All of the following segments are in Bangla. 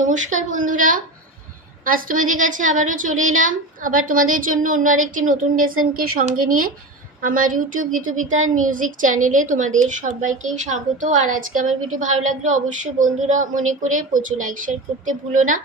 নমস্কার বন্ধুরা। আজ তোমাদের কাছে আবারও চলে এলাম। আবার তোমাদের জন্য অন্য আরেকটি নতুন লেসনকে সঙ্গে নিয়ে আমার ইউটিউব গীতবিতান মিউজিক চ্যানেলে তোমাদের সবাইকেই স্বাগত। আর আজকে আমার ভিডিও ভালো লাগলে অবশ্যই বন্ধুরা মনে করে প্রচুর লাইক শেয়ার করতে ভুলো না।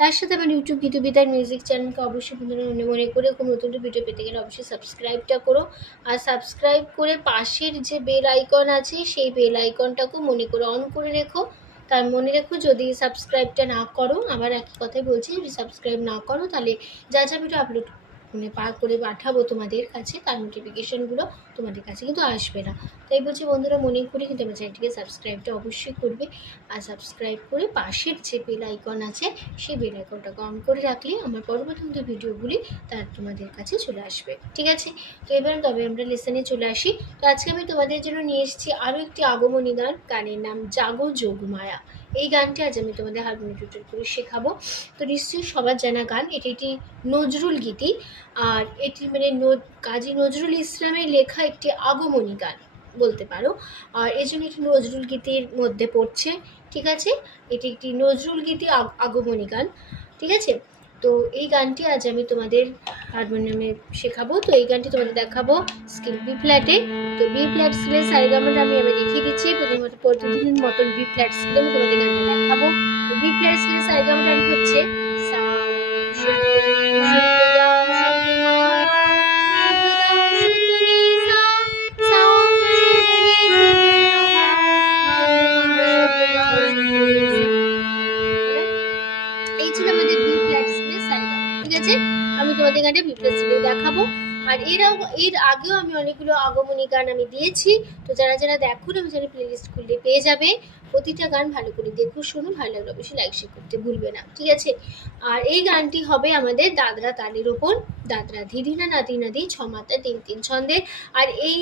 তার সাথে আমার ইউটিউব গীতবিতান মিউজিক চ্যানেলকে অবশ্যই বন্ধুরা মনে মনে করে নতুন নতুন ভিডিও পেতে গেলে অবশ্যই সাবস্ক্রাইবটা করো। আর সাবস্ক্রাইব করে পাশের যে বেল আইকন আছে, সেই বেল আইকনটাকেও মনে করে অন করে রেখো। তার মনে রেখো, যদি সাবস্ক্রাইবটা না করো, আবার একই কথাই বলছি, যদি সাবস্ক্রাইব না করো, তাহলে যা যা ভিডিও আপলোড মানে পার করে পাঠাবো তোমাদের কাছে, তার নোটিফিকেশনগুলো তোমাদের কাছে কিন্তু আসবে না। তাই বলছি বন্ধুরা, মনে করে কিন্তু আমার চ্যানেলটিকে সাবস্ক্রাইবটা অবশ্যই করবে। আর সাবস্ক্রাইব করে পাশের যে বেল আইকন আছে, সেই বেল আইকনটাকে অন করে রাখলে আমার পরবর্তী ভিডিওগুলি তার তোমাদের কাছে চলে আসবে। ঠিক আছে? তো এবার তবে আমরা লেসনে চলে আসি। তো আজকে আমি তোমাদের জন্য নিয়ে এসেছি আরও একটি আগমনী গান। গানের নাম জাগো যোগমায়া। এই গানটি আজ আমি তোমাদের হারমোনিয়াম টিউটর করে শেখাবো। তো নিশ্চয়ই সবার জানা গান, এটি একটি নজরুল গীতি। আর এটি মানে কাজী নজরুল ইসলামের লেখা একটি আগমনী গান বলতে পারো। আর এই জন্য একটি নজরুল গীতির মধ্যে পড়ছে, ঠিক আছে? এটি একটি নজরুল গীতি আগ- আগমনী গান, ঠিক আছে? তো এই গানটি আজ আমি তোমাদের হারমোনিয়ামে শেখাবো। তো এই গানটি তোমাদের দেখাবো স্কেল বি ফ্ল্যাটে। তো বি ফ্ল্যাট স্কেলে সারেগামাটা আমি আমি দেখিয়ে দিচ্ছি। প্রথমত প্রতিদিন মতন বি ফ্ল্যাট স্কেলে আমি তোমাদের গানটা দেখাবো। তো বি ফ্ল্যাট স্কেলে সারেগামাটা হচ্ছে সু, আর এর এর আগেও আমি অনেকগুলো আগমনী গান আমি দিয়েছি। তো যারা যারা দেখো না আমি জানি প্লেলিস্ট খুললে পেয়ে যাবে। প্রতিটা গান ভালো করে দেখো শোনো ভালো লাগলে অবশ্যই লাইক শেয়ার করতে ভুলবে না, ঠিক আছে? আর এই গানটি হবে আমাদের দাদরা তালের ওপর। দাদরা নাদি নাদি ছ মাত্রা তিন তিন ছন্দের আর এই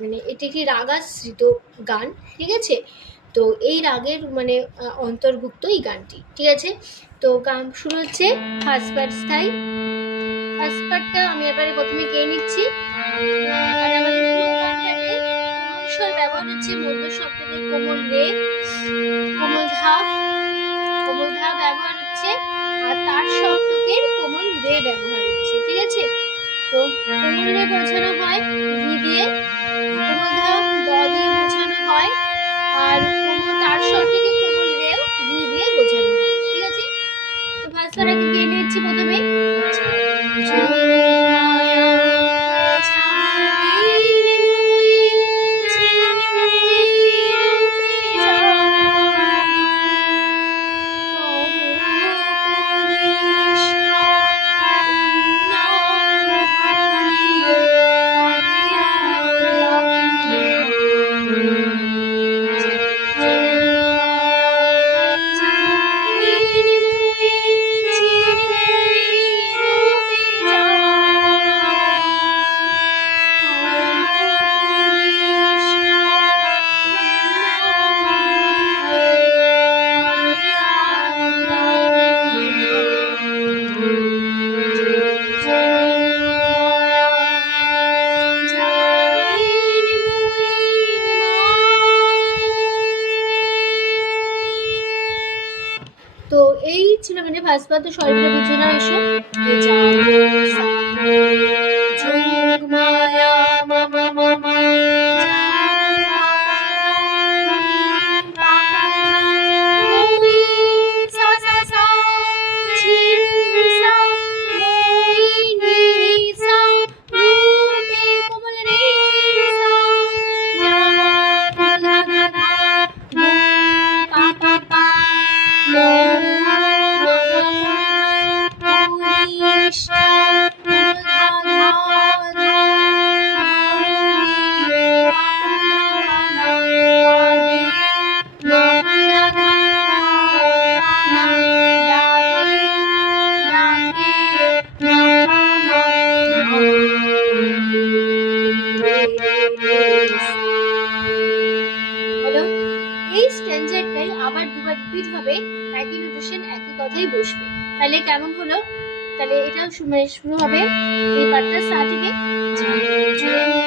মানে এটি একটি রাগাশ্রিত গান, ঠিক আছে? তো এই রাগের মানে অন্তর্ভুক্ত এই গানটি, ঠিক আছে? তো গান শুরু হচ্ছে ফার্স্ট পার্ট স্থায়ী। ফার্স্ট পার্টটা আমি এবারে প্রথমে গেয়ে নিচ্ছি। আর আমাদের ব্যবহার হচ্ছে মধ্য শব্দকে কোমল রে কোমল ধা কোমল ধা ব্যবহার হচ্ছে, আর তার শব্দকে কোমল রে ব্যবহার হচ্ছে, ঠিক আছে? তো কোমল রে বোঝানো হয়, রি দিয়ে, কোমল ধা দ দিয়ে বোঝানো হয়, আর কোমল, তার স্বরটিকে কোমল রেও রি দিয়ে বোঝানো হয়, ঠিক আছে? তো আগে গেয়ে নিচ্ছি প্রথমে। ছিল সরকারি বিছানায় বুঝে না এসো। স্ট্যান্ডার্ডটাই আবার দুবার রিপিট হবে একই নোটেশন একই কথাই বসবে। তাহলে কেমন হলো? তাহলে এটাও শু- মানে শুরু হবে এই পার্টটা কমপ্লিট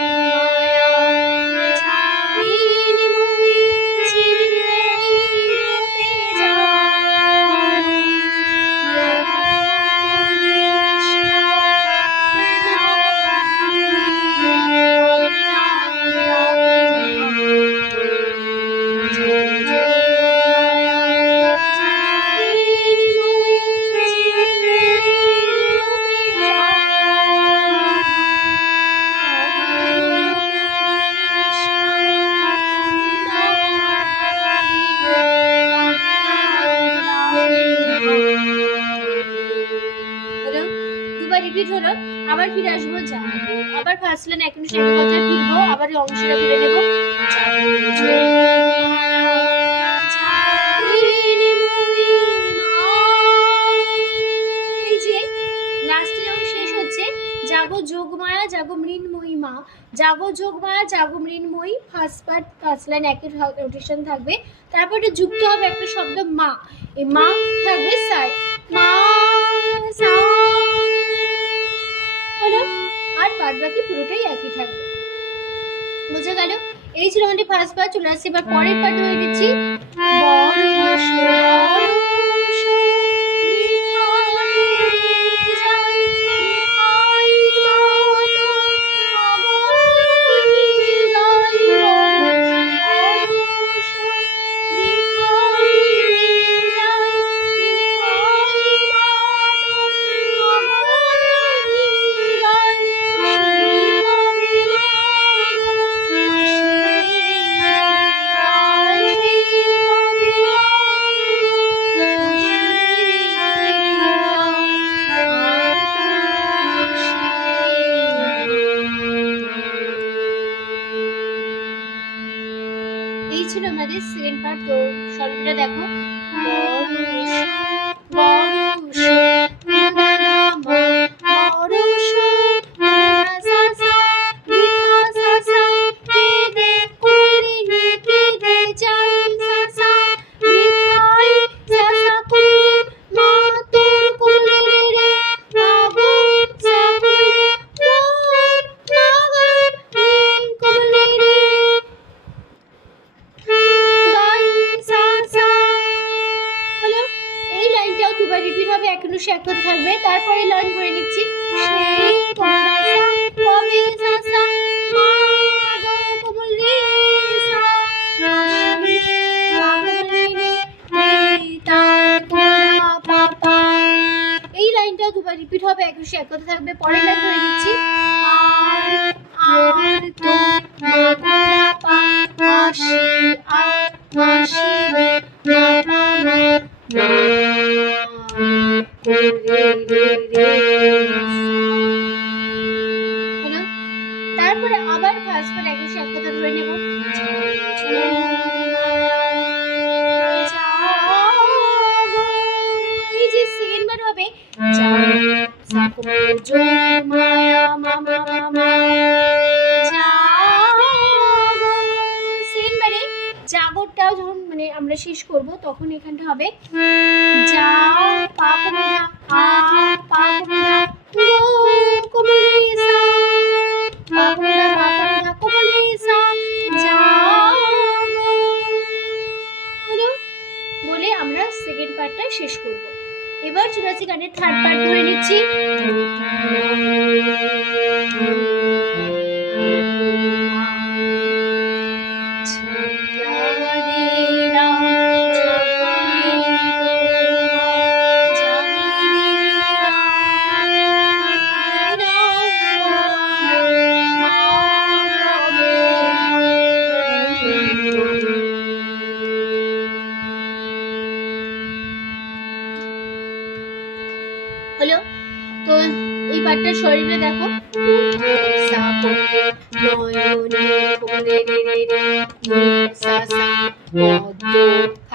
আবার ফিরে আসব আবার ফার্স্ট লাইন এখন সেটা কথা ফিরবো, আবার অংশটা ফিরে নেব জাগো যোগমায়া জাগো মৃন্ময়ী মা। জাগো যোগমায়া জাগো মৃন্ময়ী ফার্স্ট পার্ট ফার্স্ট লাইন একই রোটেশন থাকবে। তারপর যুক্ত হবে একটা শব্দ মা। এই মা থাকবে সাই। মা বাদ বাকি পুরোটাই একই থাকবে। বোঝা গেল? এই ছিল আমাদের ফার্স্ট পার্ট চলে আসছে এবার পরের পার্ট হয়ে দিচ্ছি ছিল আমাদের সেকেন্ড পার্ট তো সর্বটা দেখো। দুবার রিপিট হবে এক সে এক কথা থাকবে পরের লাইন করে দিচ্ছি আর আর তো মা জাগরটাও যখন মানে আমরা শেষ করব তখন এখানটা হবে।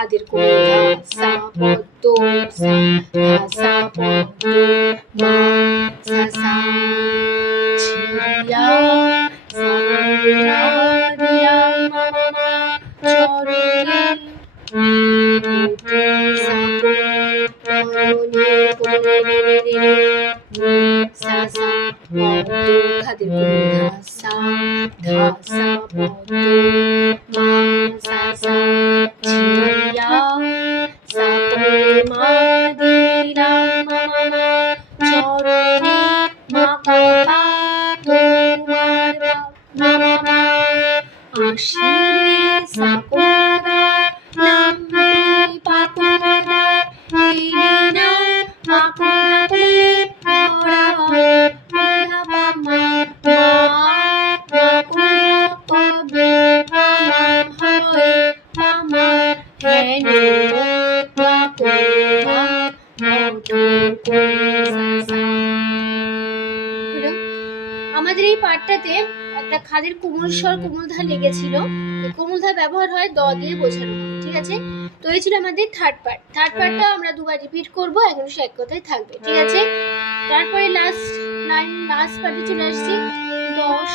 খাদের কোমা সা পদ্ম সা সা পদ্ম মা সা সা ছিয়া সা রিয়া রিয়া মা মা চরণে সা পদ্ম কোমরে রে রে খাদের কোমল স্বর কোমল ধা লেগেছিল। কোমল ধা ব্যবহার হয় দ দিয়ে বোঝানো। ঠিক আছে? তো এই ছিল আমাদের থার্ড পার্ট থার্ড পার্টটা আমরা দুবার রিপিট করব এখন সে এক কথায় থাকবে। ঠিক আছে? তারপরে লাস্ট লাইন লাস্ট পার্টে চলে আসছি। দশ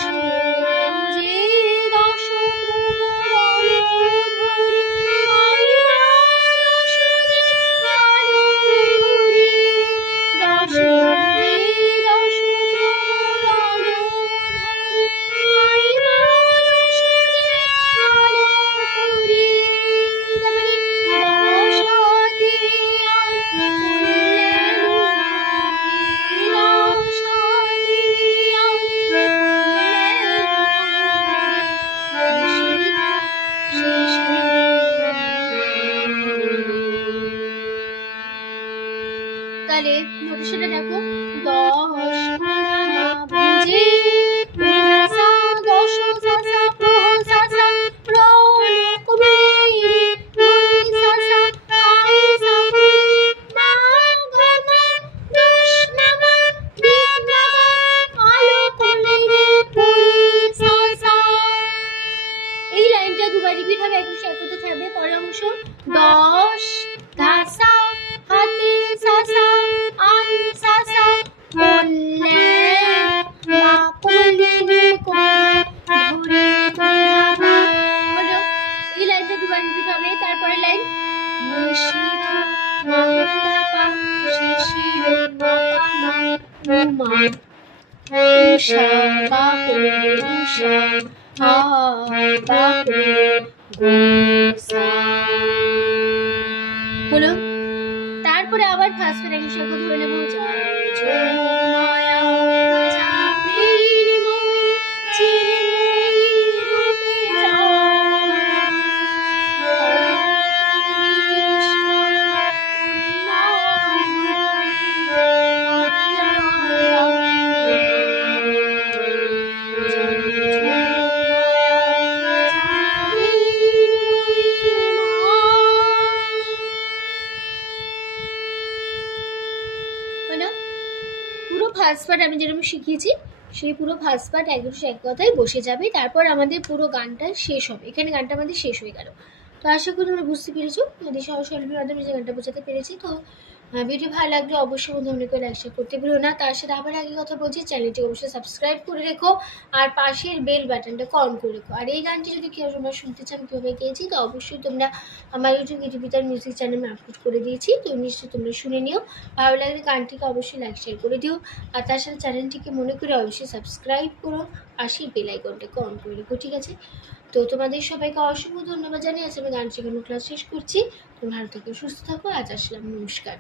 তারপরে আবার ফার্স্ট ফ্রেন্ড সেগুলো ধরে নেব। ফার্স্ট পার্ট আমি যেরকম শিখিয়েছি, সেই পুরো ফার্স্ট পার্ট একদম এক কথায় বসে যাবে। তারপর আমাদের পুরো গানটা শেষ হবে। এখানে গানটা আমাদের শেষ হয়ে গেল। তো আশা করি তোমরা বুঝতে পেরেছ। যদি সহজ মাধ্যমে যে গানটা বোঝাতে পেরেছি, তো ভিডিও ভালো লাগলে অবশ্যই বন্ধু করে লাইক শেয়ার করতে ভুলো না। তার সাথে আবার আগে কথা বলছি চ্যানেলটি অবশ্যই সাবস্ক্রাইব করে রেখো আর পাশের বেল বাটনটাকে অন করে রেখো। আর এই গানটি যদি কেউ তোমরা শুনতে চান কীভাবে গিয়েছি, তো অবশ্যই তোমরা আমার ইউটিউব গীতবিতার মিউজিক চ্যানেলে আপলোড করে দিয়েছি, তো নিশ্চয়ই তোমরা শুনে নিও। ভালো লাগলে গানটিকে অবশ্যই লাইক শেয়ার করে দিও। আর তার সাথে চ্যানেলটিকে মনে করে অবশ্যই সাবস্ক্রাইব করো। পাশের বেল আইকনটাকে অন করে রেখো, ঠিক আছে? তো তোমাদের সবাইকে অসংখ্য ধন্যবাদ জানিয়ে আজকে আমি গান শেখানোর ক্লাস শেষ করছি। তুমি ভালো থাকো, সুস্থ থাকো, আজ আসলাম, নমস্কার।